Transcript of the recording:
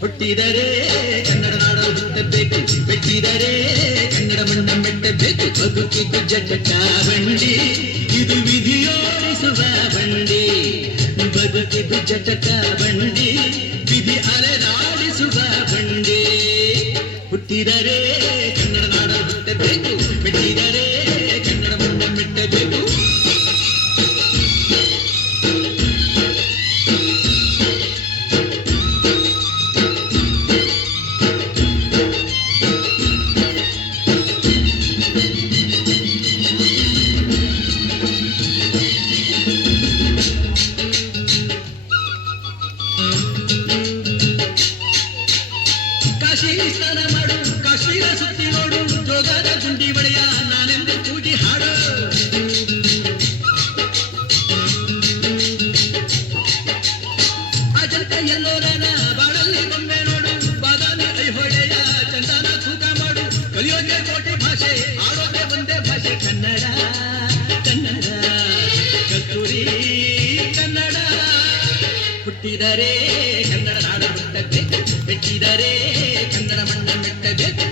ಹುಟ್ಟಿದರೆ ಕನ್ನಡ ನಾಡ ಹುಟ್ಟಬೇಕು, ಬೆಟ್ಟಿದರೆ ಕನ್ನಡ ಮಣ್ಣ ಮೆಟ್ಟಬೇಕು. ಬದುಕಿದ್ದು ಜಟಕ ಬಂಡಿ, ಇದು ವಿಧಿಯೋಡಿಸುವ ಬಂಡಿ. ಬದುಕಿದ್ದು ಜಟಕ ಬಂಡಿ, ವಿಧಿ ಅಲೆದಾಡಿಸುವ ಬಂಡಿ. ಹುಟ್ಟಿದರೆ ಕನ್ನಡ ನಾಡ ಹುಟ್ಟಬೇಕು, ಬೆಟ್ಟಿದರೆ ಕನ್ನಡ ಮಣ್ಣ ಮೆಟ್ಟಬೇಕು. ಕಾಶಿ ಸ್ನಾನ ಮಾಡು, ಕಾಶ್ಮೀರ ಸುತ್ತಿ ನೋಡು, ಜೋಗದ ಗುಂಡಿ ಬಳೆಯ ನಾನೆಂದು ಕೂಗಿ ಹಾಡು. ಅಜಂತ ಎಲ್ಲೋರನ ಬಾಳಲ್ಲಿ ಬೊಮ್ಮೆ ನೋಡು, ಬಾದಾಮಿ ಐಹೊಳೆಯ ಚಂದನ ತೂಕ ಮಾಡು. ಕಲಿಯೋಕೆ ಕೋಟಿ ಭಾಷೆ, ಆಡೋಕೆ ಒಂದೇ ಭಾಷೆ ಕನ್ನಡ. ಕನ್ನಡ ಕಸ್ತೂರಿ ಕನ್ನಡ. ಹುಟ್ಟಿದರೆ ಕನ್ನಡ ನಾಡ ಹುಟ್ಟಬೇಕು, ಬೆಟ್ಟಿದರೆ ಕನ್ನಡ ಮಣ್ಣ ಮೆಟ್ಟಬೇಕು.